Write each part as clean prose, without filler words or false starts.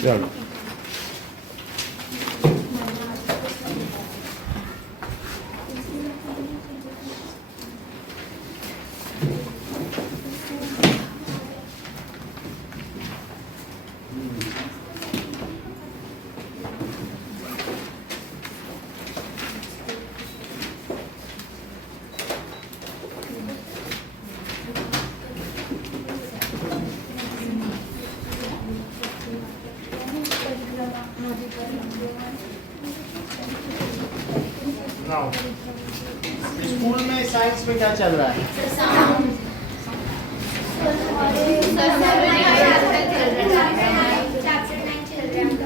चलो स्कूल में साइंस में क्या चल रहा है?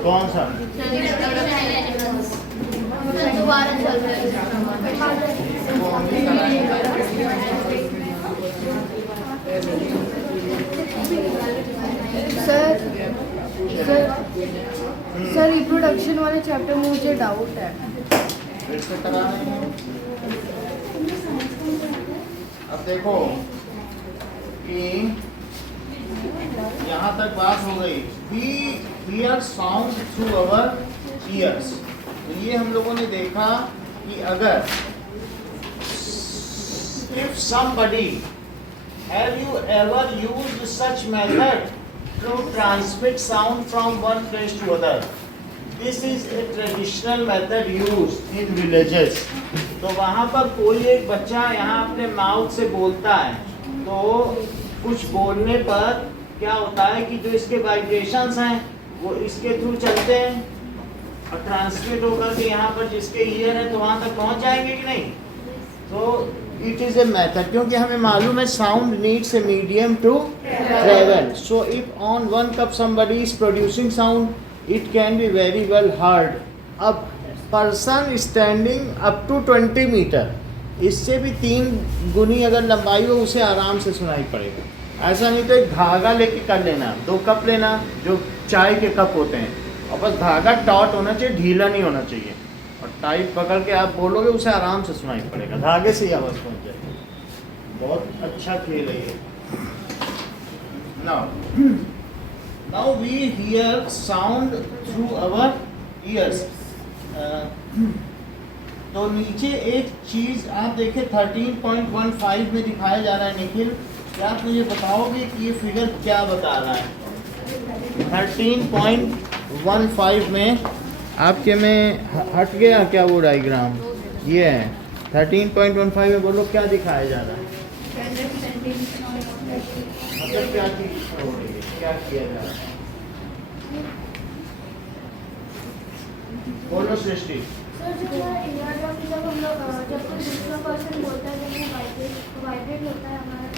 कौन सा? सर रिप्रोडक्शन वाले चैप्टर में मुझे डाउट है। फिर से करा रहे हैं। अब देखो कि यहाँ तक बात हो गई। We hear sound through our ears। तो ये हम लोगों ने देखा कि अगर if somebody have you ever used such method to transmit sound from one place to other? This is a traditional method used in villages। तो वहाँ पर कोई एक बच्चा यहाँ अपने माउथ से बोलता है, तो कुछ बोलने पर क्या होता है कि जो इसके वाइब्रेशंस हैं वो इसके थ्रू चलते हैं और ट्रांसमिट होकर के यहाँ पर जिसके ईयर है तो वहाँ तक पहुँच जाएंगे कि नहीं। तो इट इज़ ए मेथड, क्योंकि हमें मालूम है sound needs a medium to travel. So if on one cup somebody is producing sound, it can be very well heard। अब person standing up to 20 metre, इससे भी 3 गुनी अगर लंबाई हो उसे आराम से सुनाई पड़ेगा। ऐसा नहीं तो एक धागा लेके कर लेना, 2 कप लेना जो चाय के कप होते हैं, और बस धागा टॉट होना चाहिए, ढीला नहीं होना चाहिए, और टाइट पकड़ के आप बोलोगे उसे आराम से सुनाई पड़ेगा, धागे से ही आवाज़ पहुँच जाएगी। बहुत अच्छा खेल है ये। Now we hear sound through our ears। तो नीचे एक चीज़ आप देखें 13.15 में दिखाया जा रहा है। निखिल, क्या आप मुझे बताओगे कि ये फिगर क्या बता रहा है? 13.15 में आपके में हट गया क्या वो डायग्राम? ये है 13.15 में, बोलो क्या दिखाया जा रहा है? मतलब क्या चीज़ हो रही है, क्या किया जा रहा है? बोलो सृष्टि। सर जब हम लोग जब कोई दूसरा पर्सन बोलता है, जब वो वाइब्रेट होता है हमारा,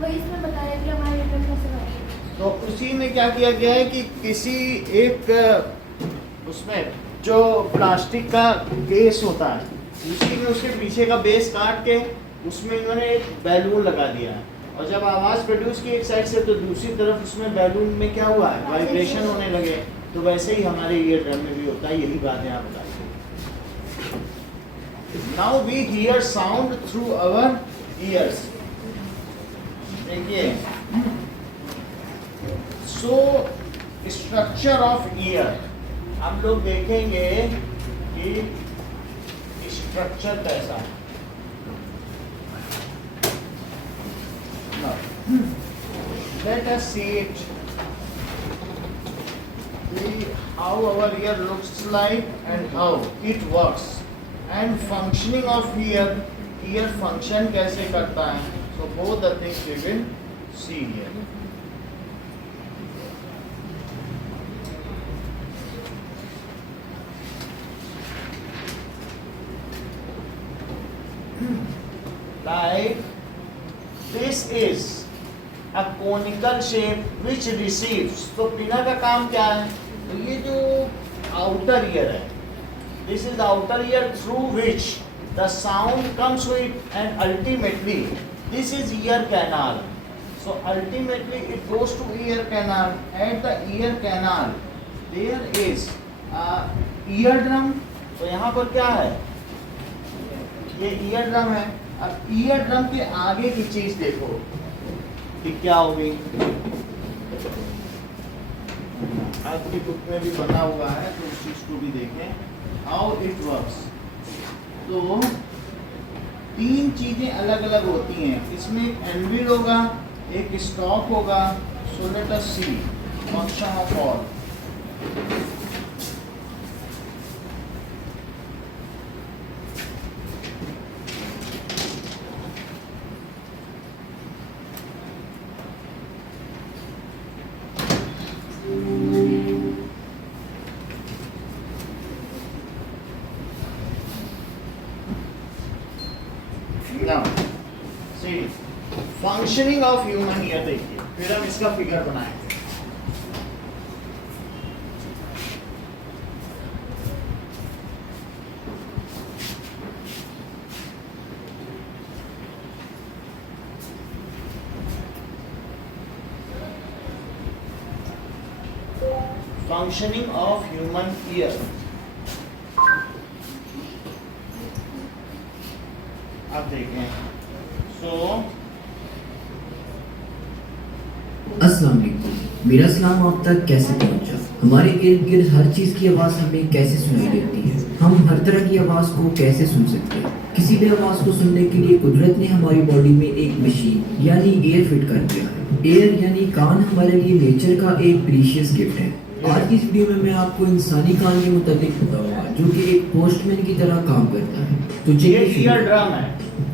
वही इसमें बताया कि हमारा रिटर्न कैसे वाइब्रेट। तो उसी में क्या किया गया है कि किसी एक उसमें जो प्लास्टिक का बेस होता है, उसी में उसके पीछे का बेस काट के उसमें इन्होंने एक बैलून लगा दिया है, और जब आवाज़ प्रोड्यूस की एक साइड से तो दूसरी तरफ उसमें बैलून में क्या हुआ है, वाइब्रेशन होने लगे। तो वैसे ही हमारे ईयर ड्रम में भी होता है, यही बात यहाँ बताई। Now we hear sound through our ears. देखिए, सो स्ट्रक्चर ऑफ ईयर हम लोग देखेंगे कि स्ट्रक्चर कैसा है। Let us see it, see how our ear looks like and how it works, and functioning of ear function कैसे करता है। So both the things we will see here। Like this is a conical shape which receives। तो पिना का काम क्या है? तो ये जो आउटर ईयर है, this is the outer ear through which the sound comes to it, and ultimately this is ear canal। So ultimately it goes to ear canal. At the ear canal there is eardrum. तो यहाँ पर क्या है, ये eardrum है. अब eardrum के आगे की चीज देखो कि क्या होगी. आपकी बुक में भी बना हुआ है तो उस चीज को भी देखें हाउ इट वर्क्स. तो तीन चीजें अलग अलग होती हैं इसमें. एक एनविल होगा, एक स्टॉक होगा. So let us see function of all. Now, see, functioning of human ear देखिए, फिर हम इसका फिगर बनाएंगे. Functioning of human ear. आप देखें. So अस्सलाम वालेकुम, मेरा सलाम आप तक कैसे पहुंचा? हमारे इर्द गिर्द हर चीज़ की आवाज़ हमें कैसे सुनाई देती है? हम हर तरह की आवाज़ को कैसे सुन सकते हैं? किसी भी आवाज़ को सुनने के लिए कुदरत ने हमारी बॉडी में एक मशीन यानी एयर फिट कर दिया है. एयर यानी कान हमारे लिए नेचर का एक प्रीशियस गिफ्ट है. आज की इस वीडियो में मैं आपको इंसानी कान के मुताबिक बताऊंगा जो कि एक पोस्टमैन की तरह काम करता है. तो ये ईयर ड्रम है.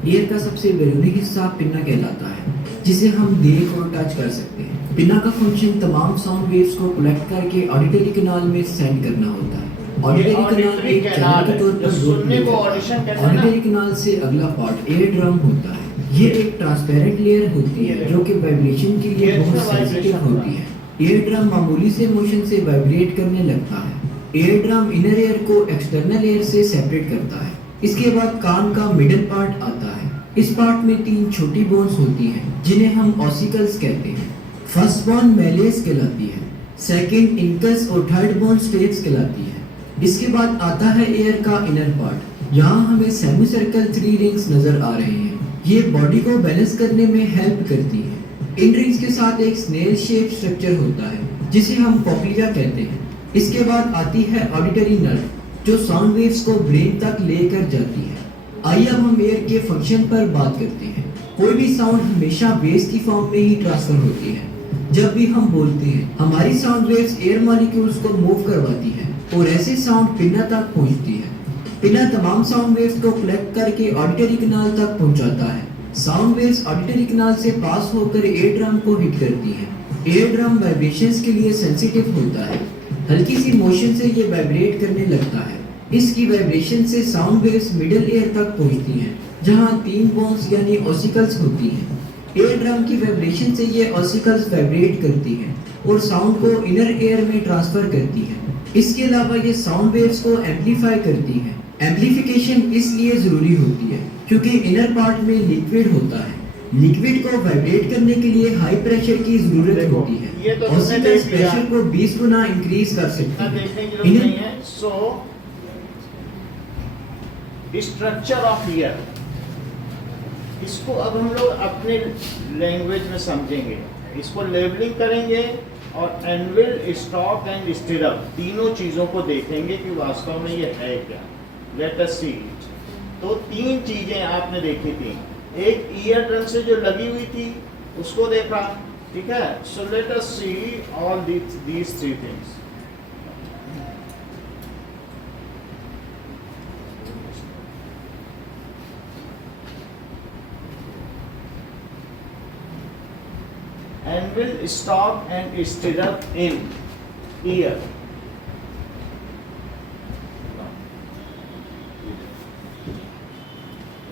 ईयर का सबसे बैरूनी हिस्सा पिन्ना कहलाता है जिसे हम देख और टच कर सकते हैं. पिन्ना का फंक्शन तमाम साउंड वेव्स को कलेक्ट करके ऑडिटरी कैनाल में सेंड करना होता है. ऑडिटरी कैनाल एक चैनल के तौर पर सुनने को ऑडिशन कहते हैं ना. ऑडिटरी कैनाल से अगला पार्ट एयर ड्रम होता है. ये एक ट्रांसपेरेंट लेयर होती है जो कि वाइब्रेशन के लिए बहुत सेंसिटिव होती है. एयर ड्रम मामूली से मोशन से वाइब्रेट करने लगता है. एयर ड्रम इनर एयर को एक्सटर्नल एयर से सेपरेट करता है. इसके बाद कान का मिडिल पार्ट आता है. इस पार्ट में तीन छोटी बोन्स होती हैं जिन्हें हम ऑसिकल्स कहते हैं. फर्स्ट बोन मैलेस कहलाती है, सेकंड इंकस और थर्ड बोन स्टेट्स कहलाती है. इसके बाद आता है एयर का इनर पार्ट. यहाँ हमें सेमी सर्कल 3 रिंग्स नजर आ रहे हैं. ये बॉडी को बैलेंस करने में हेल्प करती है. इन रिंग्स के साथ एक स्नेल शेप स्ट्रक्चर होता है जिसे हम कॉक्लिया कहते हैं. इसके बाद आती है ऑडिटरी नर्व जो साउंड वेव्स को ब्रेन तक लेकर जाती है. आइए अब हम एयर के फंक्शन पर बात करते हैं. कोई भी साउंड हमेशा बेस की फॉर्म में ही ट्रांसफर होती है. जब भी हम बोलते हैं हमारी साउंड वेव्स एयर मॉलिक्यूल्स को मूव करवाती है और ऐसे साउंड पिन्ना तक पहुंचती है. पिन्ना तमाम साउंड वेव्स को कलेक्ट करके ऑडिटरी कैनाल तक पहुंचाता है. साउंड वेव्स ऑडिटरी कैनाल से पास होकर एयर ड्रम को हिट करती है. एयर ड्रम वाइब्रेशंस के लिए सेंसिटिव होता है. हल्की सी मोशन से ये वाइब्रेट करने लगता है. इसकी वाइब्रेशन से साउंड वेव्स मिडिल एयर तक पहुंचती हैं जहां तीन बोन्स यानी ऑसिकल्स होती हैं. एयर ड्रम की वाइब्रेशन से ये ऑसिकल्स वाइब्रेट करती हैं और साउंड को इनर एयर में ट्रांसफर करती हैं. इसके अलावा ये साउंड वेव्स को एम्पलीफाई करती हैं. एम्पलीफिकेशन इसलिए जरूरी होती है क्योंकि इनर पार्ट में लिक्विड होता है. लिक्विड को वाइब्रेट करने के लिए हाई प्रेशर की जरूरत होती है. ऑसिकल्स प्रेशर को 20 गुना इंक्रीज कर सकते हैं. सो स्ट्रक्चर ऑफ ईयर, इसको अब हम लोग अपने लैंग्वेज में समझेंगे. इसको लेबलिंग करेंगे और एनविल, स्टॉक एंड स्टिरअप तीनों चीज़ों को देखेंगे कि वास्तव में ये है क्या. Late us see it. तो तीन चीज़ें आपने देखी थी. एक ईयर ड्रम से जो लगी हुई थी उसको देखा, ठीक है. So let us see all these 3 things. Anvil, stop and stirrup in ear.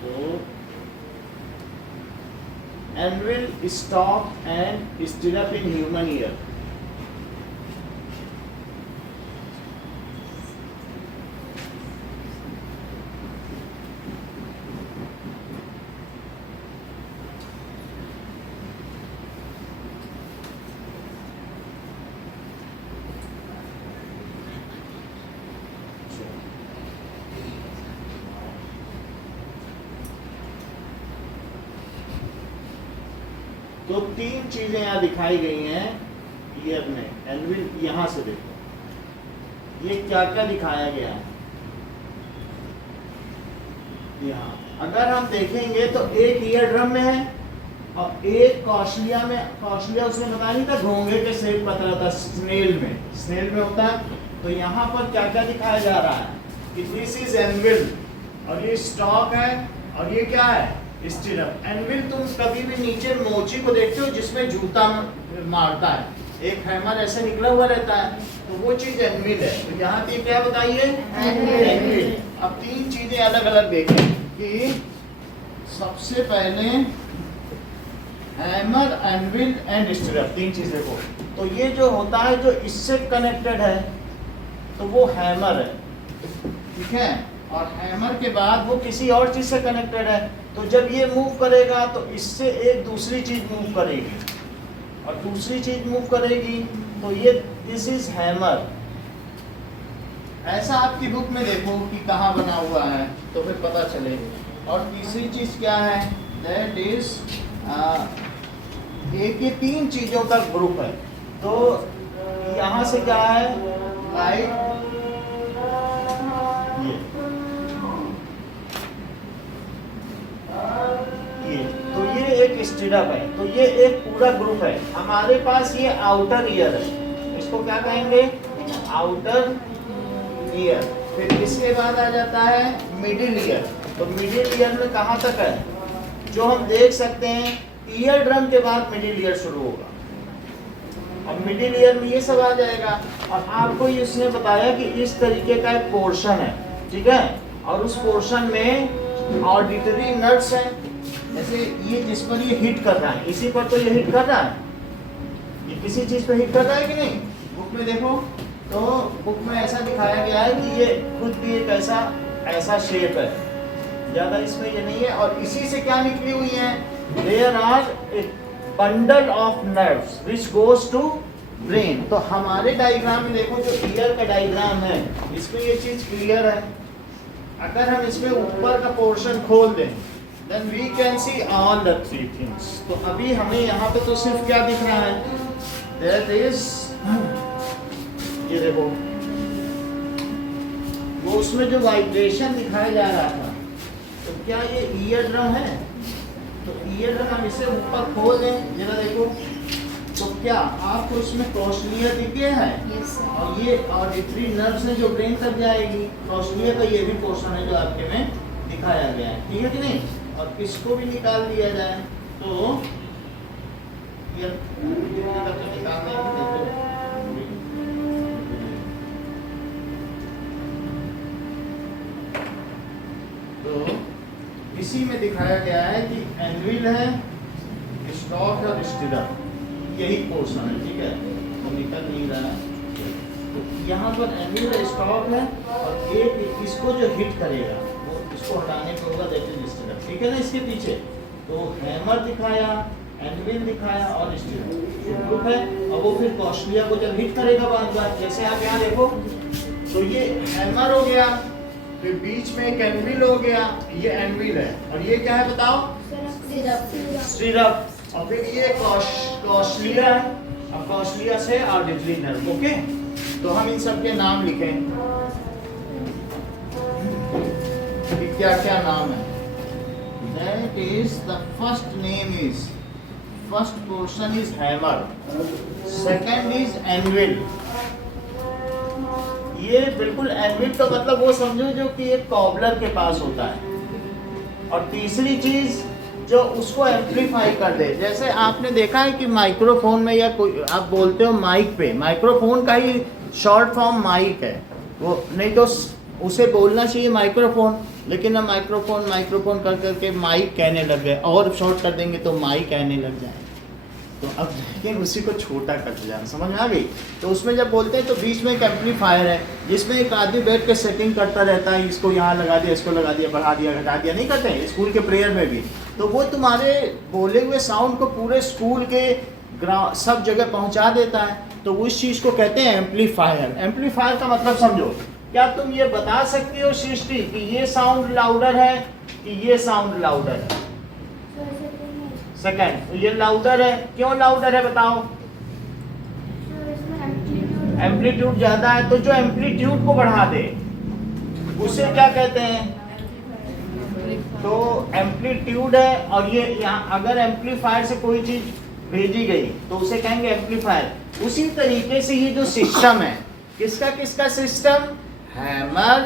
So, anvil, stop and stirrup in human ear. तो तीन चीजें यहाँ दिखाई गई हैं ईयर में। एनविल यहाँ से देखो, ये क्या क्या दिखाया गया है यहाँ। अगर हम देखेंगे तो एक ईयर ड्रम में है और एक कॉस्लिया में। कॉस्लिया उसने बताया नहीं था घोंगे के शेप पता था, स्नेल में होता है। तो यहाँ पर क्या क्या दिखाया जा रहा है कि दिस इज एनविल और ये स्टॉक है और ये क्या है स्टिरअप। एनविल तुम कभी भी नीचे मोची को देखते हो जिसमें जूता मारता है, एक हैमर ऐसे निकला हुआ रहता है, तो वो चीज एनविल है। तो यहाँ पे क्या बताइए एनविल। अब तीन चीजें अलग अलग देखें कि सबसे पहले हैमर, एनविल एंड स्टिरअप, तीन चीज देखो। तो ये जो होता है जो इससे कनेक्टेड है तो वो हैमर है, ठीक है। और हैमर के बाद वो किसी और चीज से कनेक्टेड है, तो जब ये मूव करेगा तो इससे एक दूसरी चीज मूव करेगी और दूसरी चीज मूव करेगी, तो ये दिस इज हैमर। ऐसा आपकी बुक में देखो कि कहाँ बना हुआ है तो फिर पता चलेगा। और तीसरी चीज क्या है, दैट इज एक ये तीन चीजों का ग्रुप है। तो यहाँ से क्या है लाइक ये तो ये एक स्टिरअप है, तो ये एक पूरा ग्रुप है। हमारे पास ये आउटर ईयर है, इसको क्या कहेंगे आउटर ईयर। फिर इसके बाद आ जाता है मिडिल ईयर। तो मिडिल ईयर में कहाँ तक है जो हम देख सकते हैं, ईयर ड्रम के बाद मिडिल ईयर शुरू होगा और मिडिल ईयर में ये सब आ जाएगा। और आपको ये उसने बताया कि इस तरीके का एक पोर्शन है, ठीक है। और उस पोर्शन में ऑडिटरी नर्व्स हैं, जैसे ये जिस पर ये हिट कर रहा है, इसी पर तो ये हिट कर रहा है, ये किसी चीज पे हिट कर रहा है कि नहीं। बुक में देखो तो बुक में ऐसा दिखाया गया है कि ये खुद भी एक ऐसा शेप है, ज्यादा इसमें ये नहीं है। और इसी से क्या निकली हुई है, there are a bundle of nerves which goes to brain. तो हमारे डायग्राम में देखो जो ईयर का डायग्राम है इसमें ये चीज क्लियर है। अगर हम इसमें ऊपर का पोर्शन खोल दें then we can see all the three things। तो अभी हमें यहाँ पे तो सिर्फ क्या दिख रहा है, that is ये देखो वो उसमें जो वाइब्रेशन दिखाया जा रहा था, तो क्या ये ईयर ड्रम है। तो ईयर ड्रम हम इसे ऊपर खोल दें जरा देखो, तो क्या आपको इसमें कॉस्लिया दिख गया है। yes, और ये ऑडिटरी नर्व्स है जो ब्रेन तक जाएगी। कॉस्लिया का ये भी पोर्शन है जो आपके में दिखाया गया है, ठीक है कि नहीं। और इसको भी निकाल दिया जाए तो ये निकालने की देखो, तो इसी में दिखाया गया है कि एनविल है, स्टॉक और स्टिरअप, यही पोर्शन है, ठीक है। तो निकल नहीं रहा है, तो यहाँ पर एनविल स्टॉक है और एक इसको जो हिट करेगा वो इसको हटाने को होगा, देखिए स्टिरअप, ठीक है ना। इसके पीछे तो हैमर दिखाया, एनविल दिखाया और स्टिरअप ग्रुप है। और वो फिर कॉस्लिया को जब हिट करेगा बार, जैसे आप यहाँ देखो तो ये हैमर हो गया, फिर बीच में एक एनविल हो गया, ये एनविल है। और ये क्या है बताओ, स्टिरअप। और फिर ये कॉस्लिया है, और कॉस्लिया से ऑडिटरी नर्व, ओके। तो हम इन सब के नाम लिखें कि क्या क्या नाम है। That is the first name is, first portion is hammer, second is anvil। ये बिल्कुल एनविल तो मतलब वो समझो जो कि एक कॉबलर के पास होता है। और तीसरी चीज जो उसको एम्पलीफाई कर दे, जैसे आपने देखा है कि माइक्रोफोन में या कोई आप बोलते हो माइक पे, माइक्रोफोन का ही शॉर्ट फॉर्म माइक है, वो नहीं तो उसे बोलना चाहिए माइक्रोफोन, लेकिन हम माइक्रोफोन कर करके माइक कहने लग गए, और शॉर्ट कर देंगे तो माइक कहने लग जाए। तो अब लेकिन उसी को छोटा करते जाना, समझ में आ गई। तो उसमें जब बोलते हैं तो बीच में एक एम्पलीफायर है जिसमें एक आदमी बैठ के सेटिंग करता रहता है, इसको यहाँ लगा दिया, इसको लगा दिया, बढ़ा दिया, घटा दिया, नहीं करते हैं स्कूल के प्रेयर में भी। तो वो तुम्हारे बोले हुए साउंड को पूरे स्कूल के सब जगह पहुँचा देता है, तो उस चीज़ को कहते हैं एम्पलीफायर। एम्पलीफायर का मतलब समझो, क्या तुम ये बता सकती हो सृष्टि कि ये साउंड लाउडर है कि ये साउंड लाउडर है? सेकंड, ये लाउडर है, क्यों लाउडर है बताओ? सर इसमें एम्पलीट्यूड एम्पलीट्यूड ज्यादा है, तो जो एम्पलीट्यूड को बढ़ा दे उसे क्या कहते हैं? तो एम्पलीट्यूड है, और ये यहाँ अगर एम्पलीफायर से कोई चीज भेजी गई तो उसे कहेंगे एम्पलीफायर। उसी तरीके से ये जो सिस्टम है, किसका किसका सिस्टम? हैमर,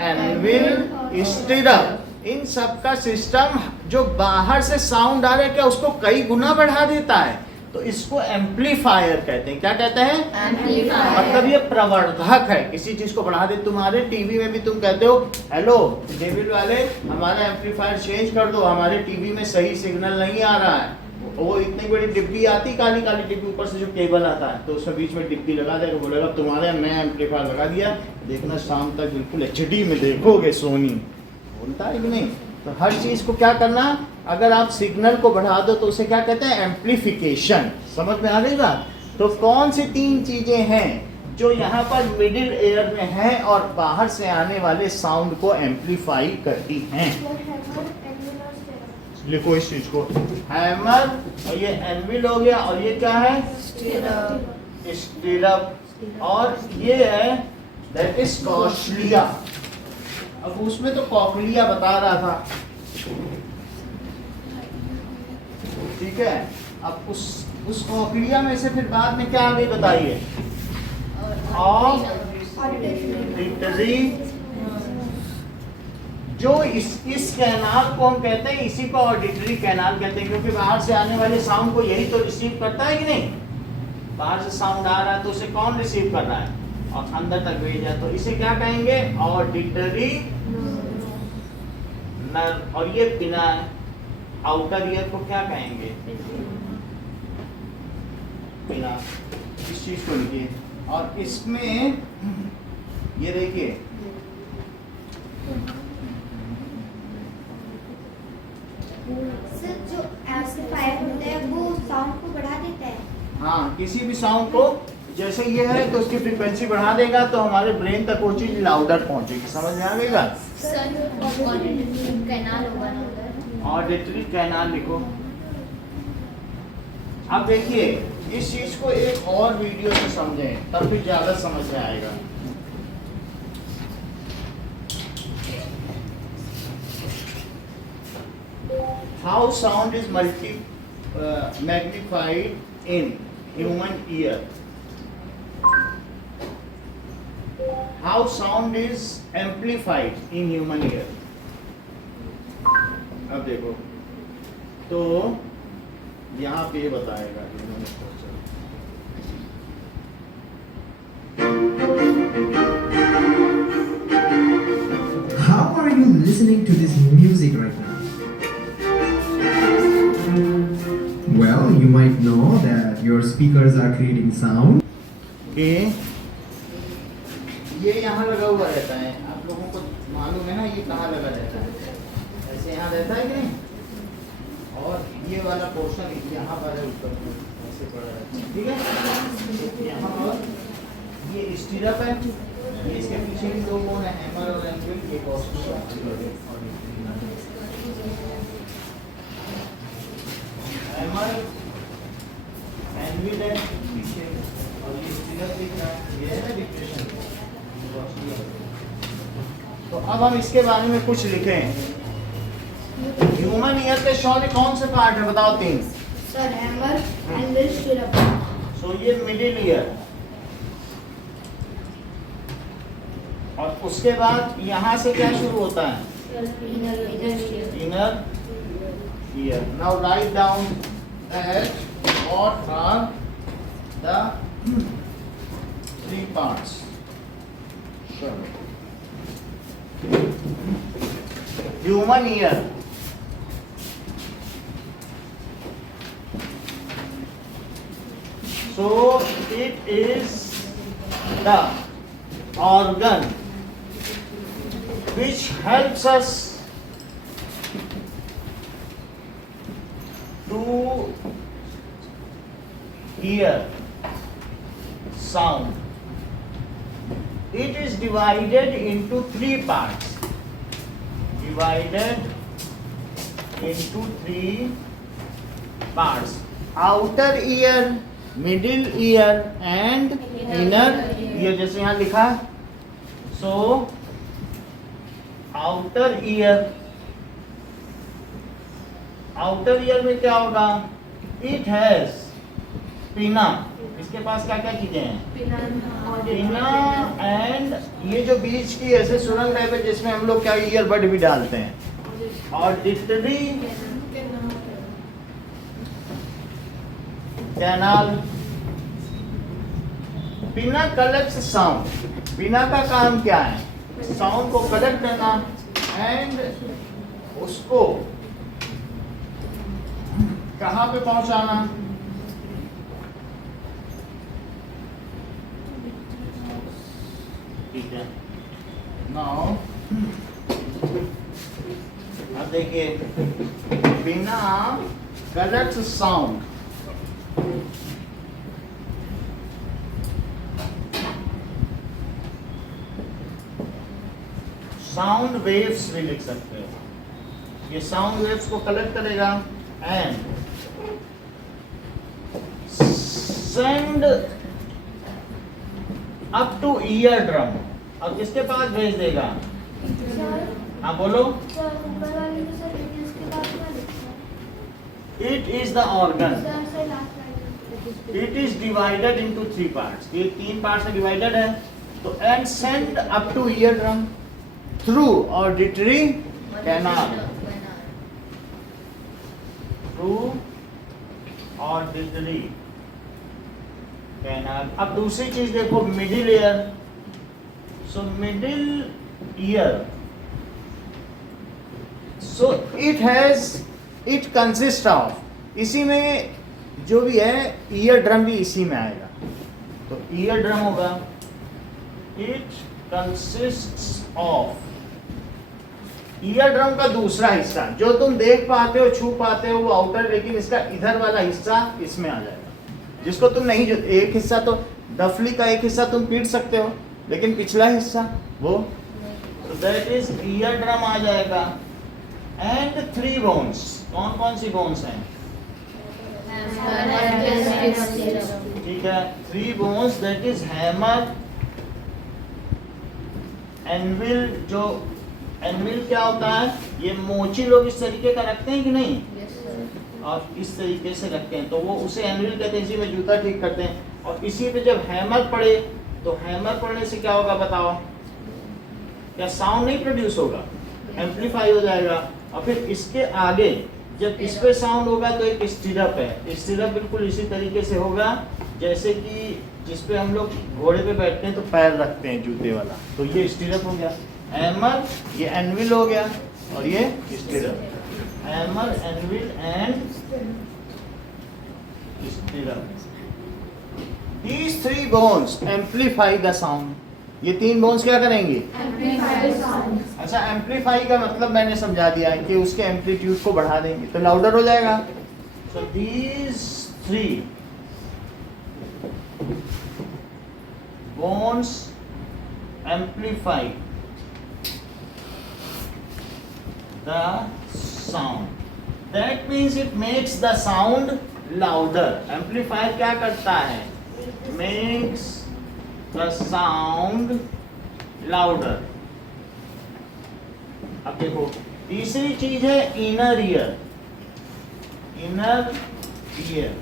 एनविल, स्टिरअप, इन सब का सिस्टम जो बाहर से साउंड आ रहा है क्या उसको कई गुना बढ़ा देता है, तो इसको एम्पलीफायर कहते हैं। क्या कहते हैं? एम्पलीफायर। मतलब ये प्रवर्धक है, किसी चीज को बढ़ा दे। तुम्हारे टीवी में भी तुम कहते हो हेलो डेविड वाले हमारा एम्पलीफायर चेंज कर दो, हमारे टीवी में सही सिग्नल नहीं आ रहा है। वो इतनी बड़ी डिब्बी आती, काली काली डिब्बी, ऊपर से जो केबल आता है तो उसमें बीच में डिब्बी लगा देगा, बोलेगा तुम्हारे नया एम्पलीफायर लगा दिया, देखना शाम तक बिल्कुल एचडी में देखोगे सोनी। बोलता है कि नहीं? तो हर चीज को क्या करना, अगर आप सिग्नल को बढ़ा दो तो उसे क्या कहते हैं? एम्पलीफिकेशन। समझ में आ रही बात? तो कौन सी तीन चीजें हैं जो यहाँ पर मिडिल एयर में है और बाहर से आने वाले साउंड को एम्पलीफाई करती हैं? हैमर, एनविल और स्टिरअप। लिखो इस चीज को, हैमर, और ये एनविल हो गया, और ये क्या है? स्टिरअप, और ये है दैट इज कॉक्लिया। अब उसमें तो कॉक्लिया बता रहा था, ठीक है। अब उस कॉक्लिया में से फिर बाद में क्या आ गई बताइए? ऑडिटरी, जो इस कैनाल को हम कहते हैं, इसी को ऑडिटरी कैनाल कहते हैं, क्योंकि बाहर से आने वाले साउंड को यही तो रिसीव करता है कि नहीं? बाहर से साउंड आ रहा है तो उसे कौन रिसीव कर रहा है और अंदर तक भेज है, तो इसे क्या कहेंगे? Auditory nerve. और ये बिना आउटर ईयर को क्या कहेंगे? बिना। इस चीज को लिखिए, और इसमें ये देखिए सर जो एम्पलीफायर होता है वो साउंड को बढ़ा देता है। हाँ, किसी भी साउंड को, जैसे ये है तो उसकी फ्रीक्वेंसी बढ़ा देगा तो हमारे ब्रेन तक वो चीज लाउडर पहुंचेगी। समझ में आ गई बात? कैनाल होगा ना उधर। ऑडिटरी कैनाल लिखो। अब देखिए इस चीज को एक और वीडियो से समझें, तब फिर ज्यादा समझ में आएगा। How sound is magnified in human ear, how sound is amplified in human ear. अब देखो तो यहाँ पे बताएगा इन्होंने सोचा। How are you listening to this music right now? Well, you might know that your speakers are creating sound. कि ये यहाँ लगा हुआ रहता है, आप लोगों को मालूम है ना ये कहाँ लगा रहता है? ऐसे यहाँ रहता है कि नहीं? और ये वाला पोर्शन यहाँ पर है, ऊपर ऐसे पड़ा रहता है, ठीक है। यहाँ और ये स्टिरअप है, ये इसके पीछे भी दो कौन है? हैमर और एंविल। एक हैमर एंविल है पीछे, और ये स्टिरअप दिख रहा है, ये है ना डिप्रेशन। तो अब हम इसके बारे में कुछ लिखें। ह्यूमन ईयर के शौर्य कौन से पार्ट है बताओ? तीन। Sir hammer, anvil, stirrup. So ये मिडिल ईयर, और उसके बाद यहाँ से क्या शुरू होता है? Inner ear. Now write down that what are the three parts. Human ear, so it is the organ which helps us to hear sound. It is divided into three parts. Divided into three parts: outer ear, middle ear and inner ear, जैसे यहाँ लिखा है. So outer ear में क्या होगा? It has पिना. इसके पास क्या क्या चीजें हैं? पिना एंड ये जो बीच की ऐसे सुरंग टाइप है जिसमें हम लोग क्या ईयरबड भी डालते हैं. Auditory canal. पिना कलेक्ट्स साउंड. पिना का काम क्या है? साउंड को कलेक्ट करना एंड उसको कहाँ पे पहुंचाना? ठीक है. नाउ अब देखिए, बिना कलेक्ट साउंड. साउंड वेव्स भी लिख सकते हो. ये साउंड वेव्स को कलेक्ट करेगा and send up two ear drum. अब किसके पास भेज देगा? सर, हाँ बोलो. सर ऊपर वाले में सर it is के बाद क्या लिखा है? It is the organ. Sir sir last line. It is divided into 3 parts. ये 3 पार्ट्स में डिवाइडेड है. तो and send up two ear drum through auditory canal. Through auditory canal. अब दूसरी चीज देखो, middle ear. So middle ear, so it consist of, इसी में जो भी है ईयर ड्रम भी इसी में आएगा. तो ईयर ड्रम होगा. It consist of, ear drum का दूसरा हिस्सा जो तुम देख पाते हो, छू पाते हो, वो आउटर, लेकिन इसका इधर वाला हिस्सा इसमें आ जाएगा. जिसको तुम नहीं, जो एक हिस्सा तो डफली का एक हिस्सा तुम पीट सकते हो, लेकिन पिछला हिस्सा वो, तो दैट इज ईयर ड्रम आ जाएगा. And 3 bones. कौन कौन सी बोन्स हैं? ठीक है. 3 bones, that is hammer, anvil. जो एनविल क्या होता है? ये मोची लोग इस तरीके का रखते हैं कि नहीं? और इस तरीके से रखते हैं, तो वो उसे एनविल कहते हैं. इसी में जूता ठीक करते हैं. और इसी पे जब हैमर पड़े, तो हैमर पड़ने से क्या होगा बताओ? क्या साउंड नहीं प्रोड्यूस होगा? एम्पलीफाई हो जाएगा. और फिर इसके आगे जब इस पे साउंड होगा तो एक स्टिरअप है. स्टिरअप बिल्कुल इसी तरीके से होगा जैसे कि जिस पे हम लोग घोड़े पे बैठते हैं तो पैर रखते हैं जूते वाला. तो ये स्टिरअप हो गया. हैमर, ये एनविल हो गया, और ये stirrup. Hammer, anvil and stirrup. These 3 bones amplify the sound. ये 3 बोन्स क्या करेंगे? अच्छा, एम्पलीफाई का मतलब मैंने समझा दिया है कि उसके एम्पलीट्यूड को बढ़ा देंगे तो लाउडर हो जाएगा. So these 3 bones amplify the sound. That means it makes the sound louder. Amplifier क्या करता है? Makes the sound louder. अब देखो, तीसरी चीज है inner ear. Inner ear,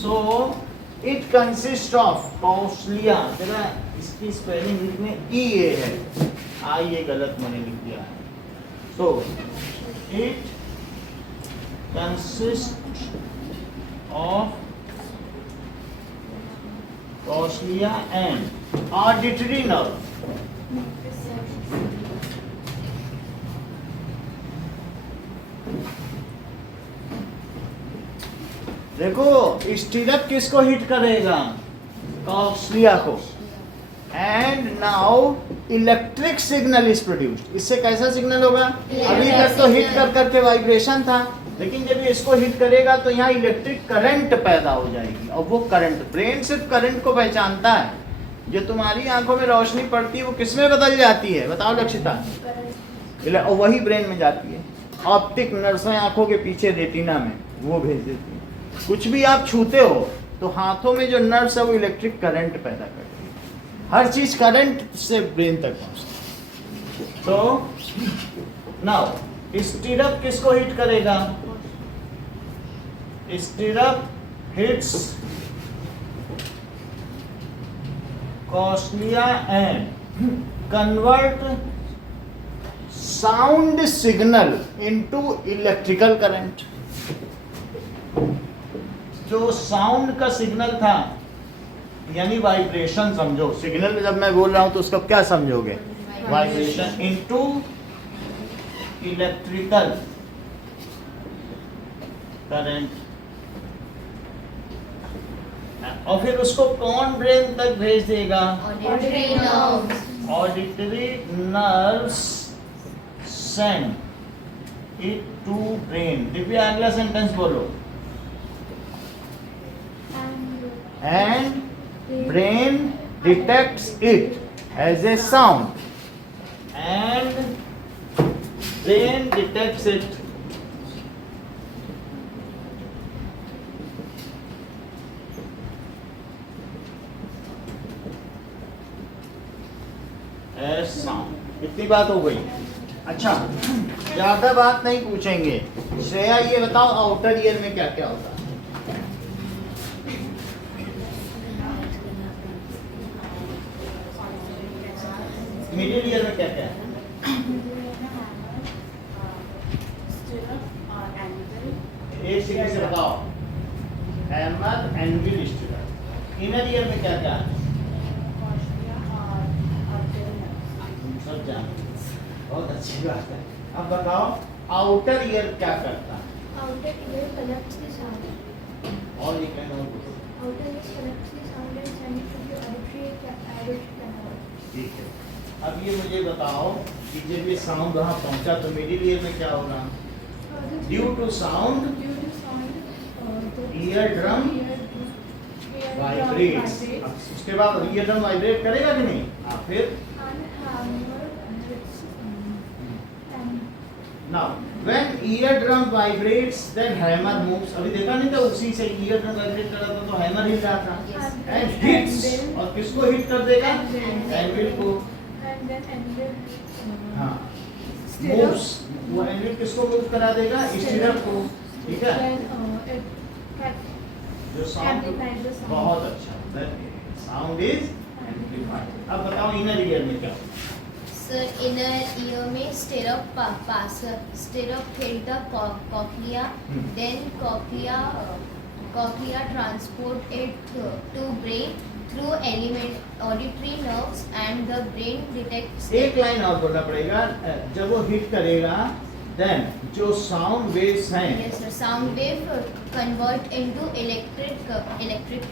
so it consist of cochlea. जरा इसकी स्पेलिंग लिखने ई ए है, आई ये गलत मैंने लिख दिया है. So it consist of cochlea and auditory nerve. देखो, स्टिरअप किसको हिट करेगा? कॉक्सिया को. And now electric signal is produced. इससे कैसा सिग्नल होगा? अभी तक तो हिट कर करके वाइब्रेशन था, लेकिन जब इसको हिट करेगा तो यहाँ इलेक्ट्रिक करंट पैदा हो जाएगी. और वो करंट, ब्रेन सिर्फ करंट को पहचानता है. जो तुम्हारी आंखों में रोशनी पड़ती है वो किसमें बदल जाती है बताओ लक्षिता? और वही ब्रेन में जाती है. ऑप्टिक नर्व्स आंखों के पीछे रेटिना में, वो भेज देती है। कुछ भी आप छूते हो तो हाथों में जो नर्व्स है वो इलेक्ट्रिक करंट पैदा करती है। हर चीज करंट से ब्रेन तक पहुंचती है। तो नाउ स्टीरअप किसको हिट करेगा? Stirrup hits cochlea and convert sound signal into electrical current. जो साउंड का सिग्नल था यानी वाइब्रेशन समझो, सिग्नल में जब मैं बोल रहा हूं तो उसका क्या समझोगे? Vibration into electrical current. और फिर उसको कौन ब्रेन तक भेज देगा? Auditory nerves. Auditory nerves send it to brain. Divya अगला सेंटेंस बोलो। And brain detects it as a sound and brain detects it as sound. इतनी बात हो गई। अच्छा, ज्यादा बात नहीं पूछेंगे। श्रेया ये बताओ आउटर ईयर में क्या क्या होता है? मिडिल ईयर में क्या क्या है? एक सेकंड से बताओ। Hammer, anvil, स्टीरअप। इनर ईयर में क्या क्या है? सब जानते हैं। बहुत अच्छी बात है। अब बताओ आउटर ईयर क्या करता है? Outer ear collects the sound. और ये कहना होगा। Outer ear collects the sound and sends it to the auditory canal. ठीक है। अब ये मुझे बताओ कि जब ये साउंड वहाँ पहुँचा तो मिडिल ईयर में क्या होगा? Due to sound Due to sound, the Eardrum eardrum vibrates. vibrates अब उसके बाद ईयर ड्रम वाइब्रेट करेगा कि नहीं? फिर and hammer hits and now when eardrum vibrates then hammer moves. अभी देखा नहीं था उसी से ईयर ड्रम वाइब्रेट कर रहा था तो हैमर हिल रहा था। एंड हिट्स, और किसको हिट कर देगा? एंविल को। and then anvil हाँ, stirrup. मूव्स। वो एंविल किसको मूव करा देगा? स्टीरअप को। ठीक है। Then it जो साउंड amplifies the sound. बहुत अच्छा, साउंड इज एम्प्लीफाइड। अब बताओ इनर ईयर में क्या होता है? Sir, inner ear में stirrup passer. Stirrup hit the cochlea, then cochlea transport it to brain through auditory nerves and the brain detects it. एक लाइन और बोलना पड़ेगा। जब वो हिट करेगा देन जो साउंड वेव्स हैं Yes, sir. Sound wave convert into electric current.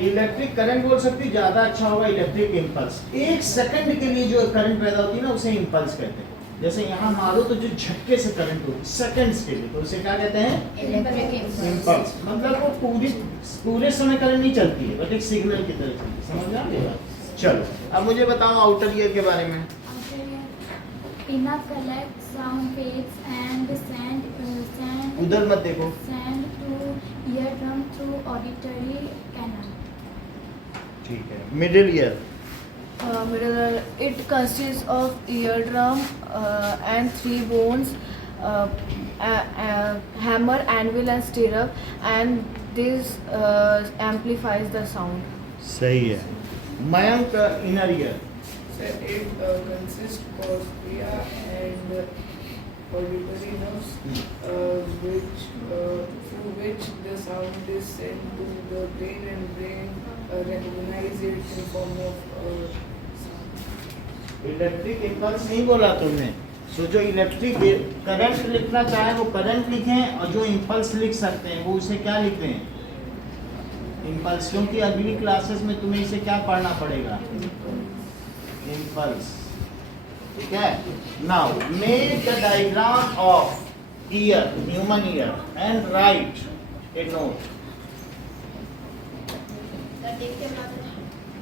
Electric current बोल सकती, ज्यादा अच्छा होगा इलेक्ट्रिक इम्पल्स। एक सेकंड के लिए जो करंट पैदा होती है ना उसे इम्पल्स कहते हैं। जैसे यहाँ मारो तो जो झटके से करंट होती है सेकंड्स के लिए तो उसे क्या कहते हैं? Electric impulse. इम्पल्स। मतलब वो पूरे समय करंट नहीं चलती है बट एक सिग्नल की तरह चलती है। समझ आ गया? चलो अब मुझे बताओ आउटर ईयर के बारे में। Inner collects sound waves and send उधर मत देखो। to eardrum through auditory canal. ठीक है। Middle ear Middle ear, it consists of eardrum and three bones, hammer, anvil, and stirrup, and this amplifies the sound. सही है। Mayank inner ear It consists cochlea and auditory nerves, through which the sound is sent to the brain, and brain recognize it in form of electric impulse नहीं बोला तुमने। सो जो electric current लिखना चाहे वो current लिखें और जो इम्पल्स लिख सकते हैं वो उसे क्या लिखते हैं? इम्पल्स। क्योंकि अगली क्लासेस में तुम्हें इसे क्या पढ़ना पड़ेगा? इम्पल्स। ठीक है। Now make the diagram of year, human ear, and right A note.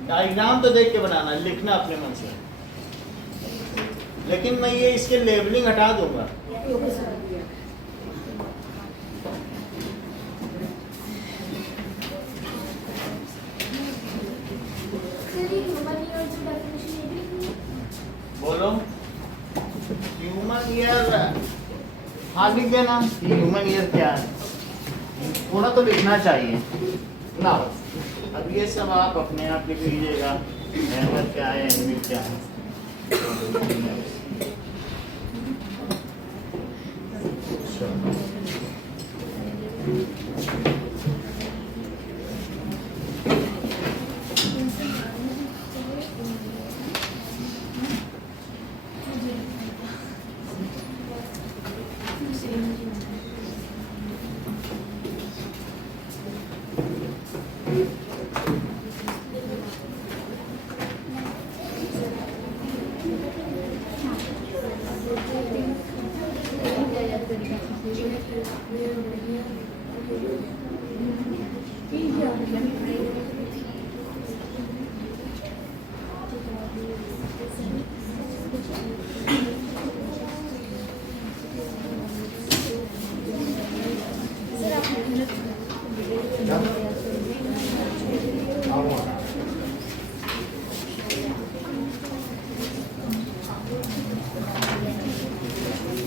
Diagram तो देख के बनाना है, लिखना अपने मन से। लेकिन मैं ये इसके लेबलिंग हटा दूंगा। हाँ लिख देना ह्यूमन ईयर क्या है, थोड़ा तो लिखना चाहिए ना। अब ये सब आप अपने आप लिख लीजिएगा, हैमर क्या है, एनवी क्या है।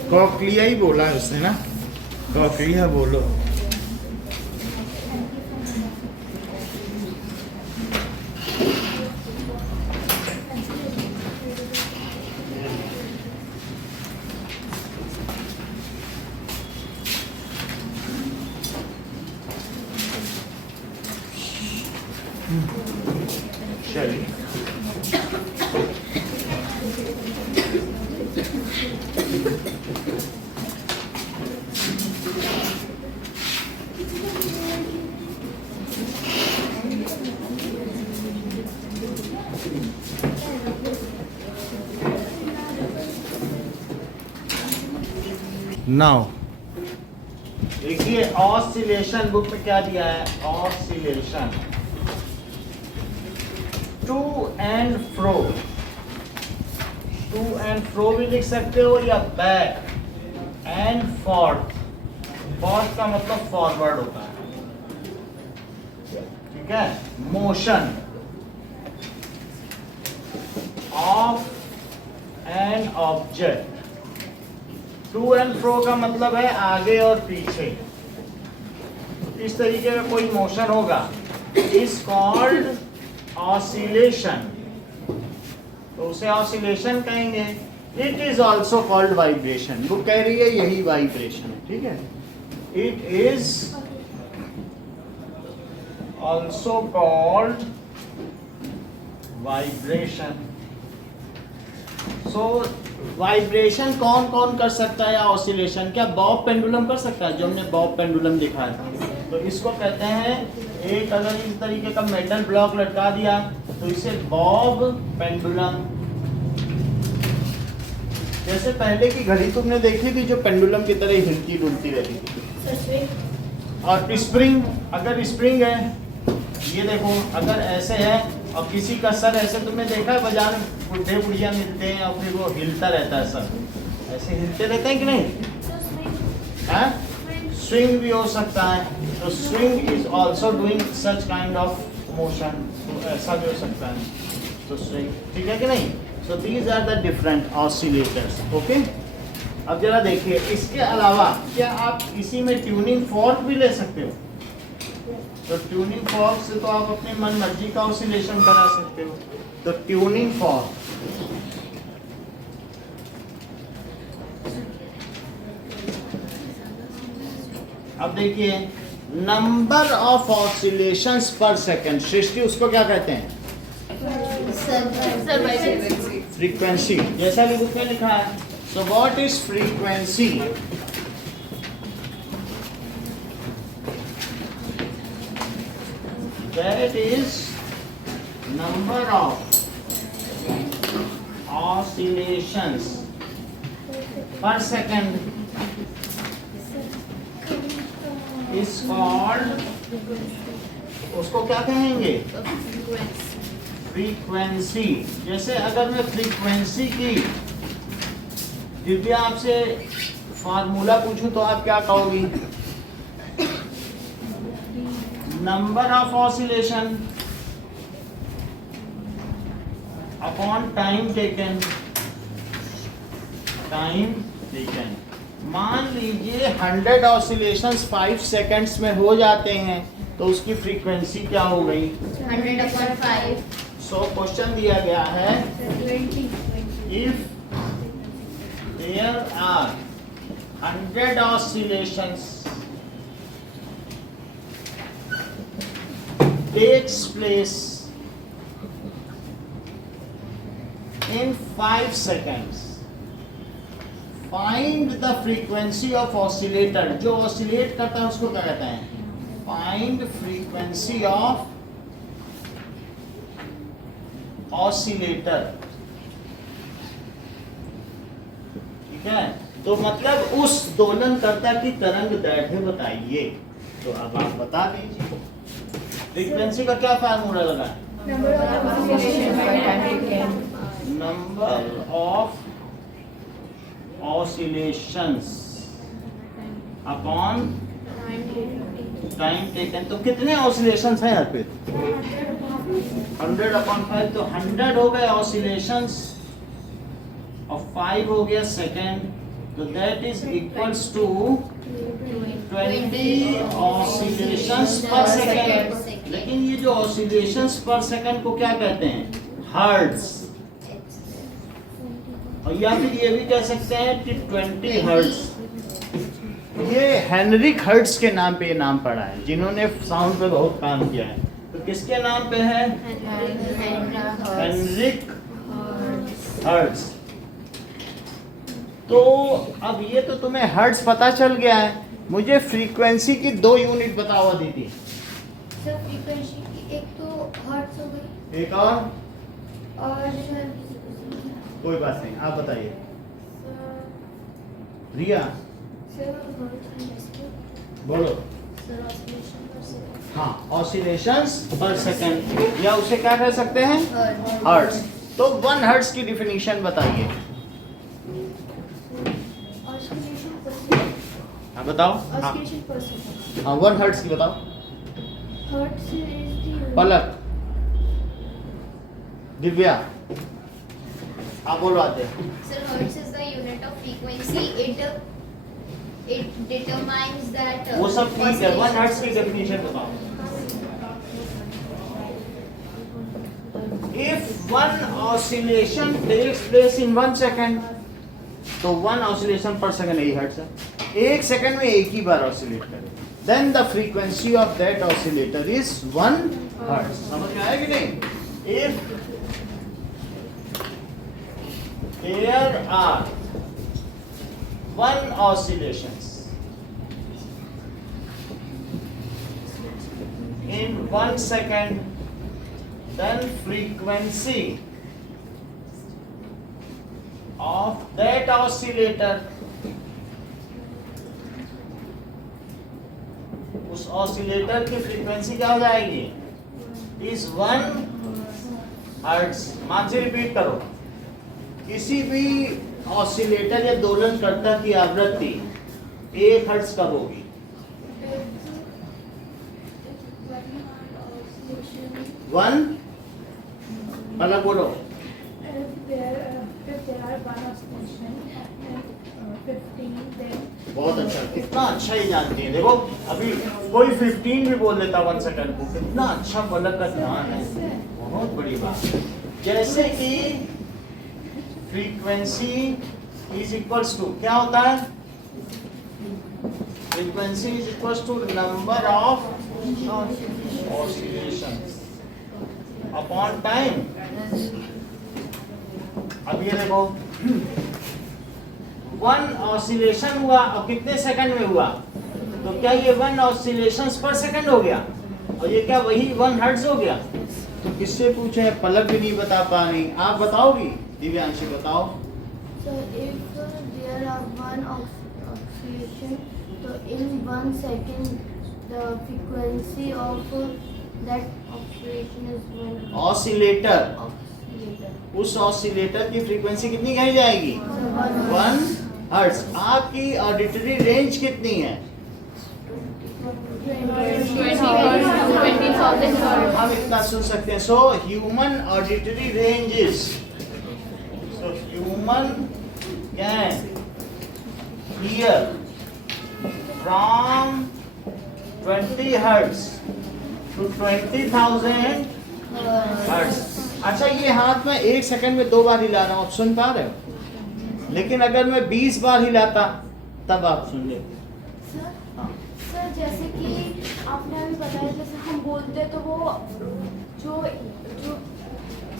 कॉकलिया ही बोला है उसने ना, कॉकलिया बोलो। चलिए नाउ देखिए ऑसिलेशन बुक में क्या दिया है, oscillation to and fro, to and fro भी लिख सकते हो या बैक एंड फोर्थ, फोर्थ का मतलब फॉरवर्ड होता है, ठीक है। Motion of an object, to and fro का मतलब है आगे और पीछे, इस तरीके का कोई मोशन होगा, इज कॉल्ड ऑसिलेशन, तो उसे ऑसिलेशन कहेंगे। It is also called vibration, वो कह रही है यही वाइब्रेशन है, ठीक है। It is also called vibration. So vibration कौन कौन कर सकता है, ऑसिलेशन क्या बॉब पेंडुलम कर सकता है, जो हमने बॉब पेंडुलम दिखाया था, तो इसको कहते हैं, एक अगर इस तरीके का मेटल ब्लॉक लटका दिया तो इसे बॉब पेंडुलम। जैसे पहले की घड़ी तुमने देखी थी जो पेंडुलम की तरह हिलती डुलती रहती थी, और स्प्रिंग, अगर स्प्रिंग है, ये देखो अगर ऐसे है और किसी का सर ऐसे, तुमने देखा है बाजार में बुढ़े बुढ़िया मिलते हैं और फिर वो हिलता रहता है, सर ऐसे हिलते रहते हैं कि नहीं, है? स्विंग भी हो सकता है, तो swing is also doing such kind of motion, तो ऐसा भी हो सकता है, तो स्विंग, ठीक है कि नहीं। So these are the different oscillators, okay. अब जरा देखिए, इसके अलावा क्या आप इसी में ट्यूनिंग फॉर्क भी ले सकते हो, तो ट्यूनिंग फॉर्क से तो आप अपने मन मर्जी का ऑसिलेशन करा सकते हो, तो ट्यूनिंग फॉर्क, अब देखिए नंबर ऑफ ऑसिलेशंस पर सेकंड, सृष्टि उसको क्या कहते हैं, फ्रीक्वेंसी, जैसा भी बुक में लिखा है। So what is frequency, that is number of oscillations per second is called, उसको क्या कहेंगे, फ्रीक्वेंसी। जैसे अगर मैं फ्रीक्वेंसी की दिव्या आपसे फार्मूला पूछूं तो आप क्या कहोगी, number of oscillation upon time taken, time taken, मान लीजिए 100 ऑसिलेशंस 5 सेकंड्स में हो जाते हैं तो उसकी फ्रीक्वेंसी क्या हो गई? 100/5. सो क्वेश्चन दिया गया है, 20. If there are 100 oscillations takes place in 5 seconds, find the frequency of oscillator. जो oscillate करता है उसको क्या कहते हैं? Find frequency of oscillator. ठीक है, तो मतलब उस दोलनकर्ता की तरंग दैर्घ्य बताइए। तो अब आप बता दीजिए फ्रीक्वेंसी का क्या फार्मूला लगा? Number of oscillations upon time taken. तो कितने ऑसिलेशंस हैं यहाँ पे? 100/5, तो 100 हो गए ऑसिलेशंस और 5 हो गया सेकेंड, तो that is equals to 20 oscillations per second. लेकिन ये जो ऑसिलेशंस पर सेकेंड को क्या कहते हैं? हर्ट्ज। और या फिर ये भी कह सकते हैं कि 20 हर्ट्ज। ये हेनरिक हर्ट्ज के नाम पे ये नाम पड़ा है, जिन्होंने साउंड पे बहुत काम किया है। तो किसके नाम पे है? Heinrich Hertz. तो अब ये तो तुम्हें हर्ट्ज पता चल गया है, मुझे फ्रीक्वेंसी की 2 यूनिट बताओ दीदी। सर फ्रीक्वेंसी की एक तो हर्ट्ज हो गई एक और कोई बात नहीं, आप बताइए रिया, बोलो। हाँ, ऑसिलेशंस पर सेकंड, या उसे क्या कह सकते हैं? हर्ट्ज। तो 1 हर्ट्ज की डिफिनीशन बताइए। हाँ बताओ। हाँ, 1 हर्ट्ज की बताओ। पलक, दिव्या, आप बोलो आते। Sir, hertz is the unit of frequency. It determines that. वो सब ठीक है, 1 हर्ट्ज की डेफिनेशन बताओ। If 1 oscillation takes place in 1 second, तो 1 oscillation per second 1 हर्ट्ज है। 1 सेकंड में एक ही बार ऑसिलेट करे, then the frequency of that oscillator is 1 hertz. समझ में आया कि नहीं? If there are 1 oscillations in 1 second, then frequency of that oscillator, उस ऑसिलेटर की फ्रीक्वेंसी क्या हो जाएगी? Is 1 hertz. मान से रिपीट करो, किसी भी ऑसिलेटर या दोलनकर्ता की आवृत्ति 1 हर्ट्ज कब होगी? 1, मतलब बोलो। बहुत अच्छा, कितना अच्छा ही जानती है। देखो अभी कोई 15 भी बोल देता 1 सेकंड को, कितना अच्छा पलक का ध्यान है, बहुत बड़ी बात है। जैसे कि फ्रीक्वेंसी इज इक्वल्स टू क्या होता है? Frequency is equals to number of oscillations upon time. अब ये देखो 1 ऑसिलेशन हुआ और कितने सेकंड में हुआ? तो क्या ये 1 ऑसिलेशंस पर सेकंड हो गया? और ये क्या वही 1 हर्ट्ज हो गया? तो किससे पूछे? पलक भी नहीं बता पा रही, आप बताओगी? दिव्यांशी बताओ। So if there are 1 oscillation, so in 1 second the frequency of that oscillation is 1 oscillator, oscillator. उस ऑसिलेटर की फ्रीक्वेंसी कितनी कही जाएगी? 1 हर्ट्ज। आपकी ऑडिटरी रेंज कितनी है? 20,000 hertz. हम इतना सुन सकते हैं। So human auditory range is, so human क्या है? ear from 20 hertz to 20,000 hertz. अच्छा, ये हाथ में 1 सेकंड में 2 बार हिला रहा हूँ, आप सुन पा रहे हो? लेकिन अगर मैं 20 बार हिलाता तब आप सुन लेते। सर हाँ। सर जैसे कि आपने अभी बताया, जैसे हम बोलते हैं तो वो जो जो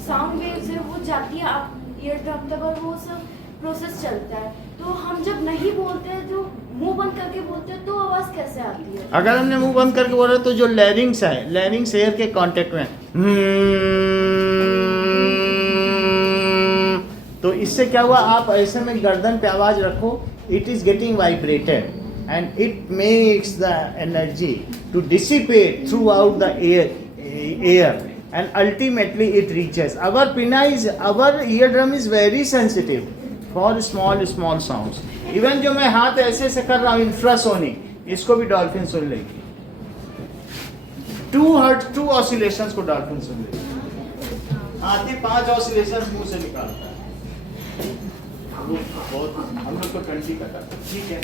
साउंड वेव्स है वो जाती है आप ईयर ड्रम तक और वो सब प्रोसेस चलता है। तो हम जब नहीं बोलते हैं, जो मुंह बंद करके बोलते हैं, तो आवाज़ कैसे आती है? अगर हमने मुंह बंद करके बोला तो जो लैरिंग्स है, लैरिंग्स एयर के कांटेक्ट में, तो इससे क्या हुआ, आप ऐसे में गर्दन पे आवाज रखो, it is getting vibrated and it makes the energy to dissipate throughout the air and ultimately it reaches our eardrum is very sensitive for small sounds. Even जो मैं हाथ ऐसे से कर रहा हूँ इंफ्रासोनिक, इसको भी डॉल्फिन सुन लेगी। 2 ऑसिलेशंस को डॉल्फिन सुन लेगी। हाथी 5 ऑसिलेशंस मुंह से निकालता है। वो बहुत हम लोग को 20 का करता है। ठीक है।